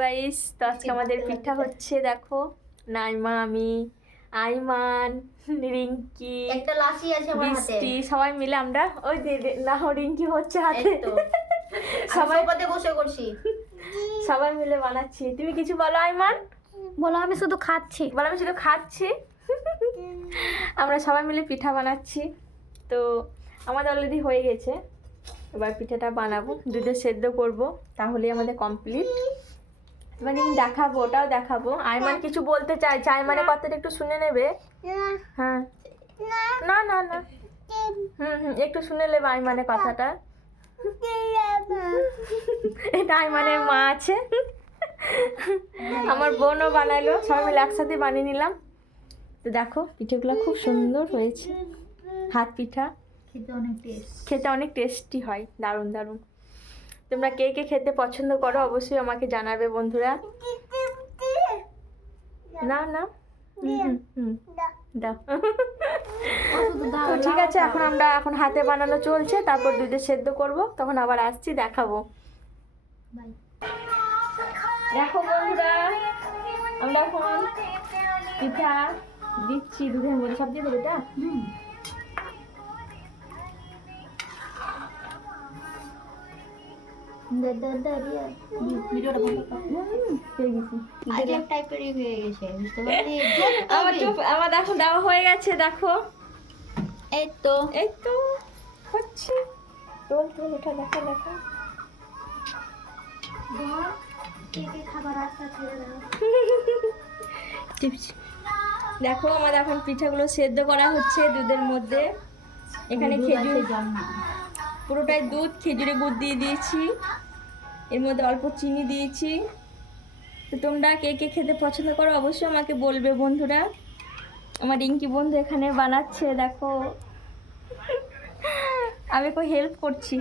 Guys, তো আজকে আমাদের পিঠা হচ্ছে। দেখো, নাইমা, আমি, আইমান, রিঙ্কি, একটা লাসি আছে আমার হাতে, বৃষ্টি, সবাই মিলে আমরা ওই না রিঙ্কি হচ্ছে হাতে, সবাই পথে বসে করছি, সবাই মিলে বানাচ্ছি। তুমি কিছু বলো আইমান। বলো আমি শুধু খাচ্ছি। বলো আমি শুধু খাচ্ছি। আমরা সবাই মিলে পিঠা বানাচ্ছি। তো আমাদের অলরেডি হয়ে গেছে, এবার পিঠাটা বানাবো, দুধে সেদ্ধ করব, তাহলেই আমাদের কমপ্লিট। মানে দেখাবো, ওটাও দেখাবো। আইমান কিছু বলতে চাইছে, আইমানের কথাটা একটু শুনে নেবে। হ্যাঁ, না না না, একটু শুনে নেবে আইমানের কথাটা। এটা আইমানের মা আছে, আমার বোনও বানালো, সবাই মিলে একসাথে বানিয়ে নিলাম। তো দেখো পিঠেগুলো খুব সুন্দর হয়েছে, হাত পিঠা, খেতে অনেক টেস্টি হয়, দারুণ দারুণ। তোমরা কে কে খেতে পছন্দ করো অবশ্যই আমাকে জানাবে বন্ধুরা। না না, দাও। তো ঠিক আছে, এখন হাতে বানানো চলছে, তারপর দুধে সেদ্ধ করব, তখন আবার আসছি, দেখাবো। দেখো বন্ধুরা, আমরা এখন পিঠা দিচ্ছি দুধের মধ্যে, সব দিয়ে দেবো এটা। আমার এখন দেওয়া হয়ে গেছে, দেখো এই তো হচ্ছে। তোল তোল, ওটা দেখা দেখা। দেখো আমাদের এখন পিঠাগুলো সেদ্ধ করা হচ্ছে দুধের মধ্যে। এখানে খেজুর, পুরোটাই দুধ, খেজুরে গুড় দিয়ে দিয়েছি, এর মধ্যে অল্প চিনি দিয়েছি। তো তোমরা কে কে খেতে পছন্দ করো অবশ্যই আমাকে বলবে বন্ধুরা। আমার রিঙ্কি বন্ধু এখানে বানাচ্ছে, দেখো আমি একটু হেল্প করছি।